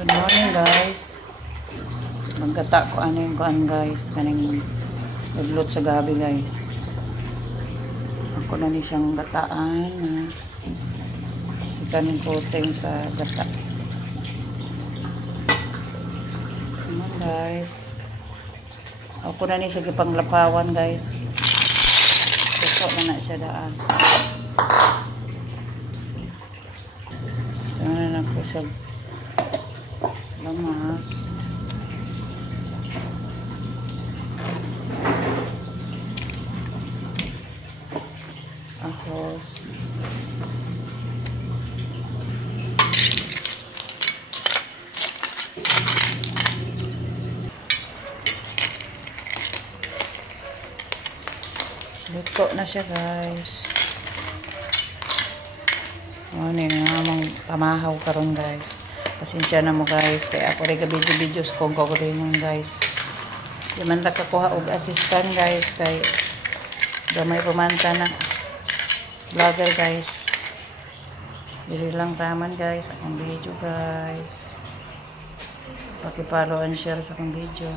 Good morning guys. Magkata ko ano yung kuan guys. Kaning naglot sa gabi guys. Ako na ni siyang gataan na si kaning coating sa gata. Ayan guys. Ako na ni sa gipanglapawan guys. Ito na siya daan. Ito na ako sa lamas. Ahos. Luto na siya guys. Ano yung namang pamahaw karon guys. Pasensya na mo guys. Kaya ako rin ka-video-videos kong kagulingon guys. Di man nakakuha og assistant guys. Kaya gamay pumanta na vlogger guys. Dili lang taman guys. Akong video guys. Paki-follow and share sa akong video.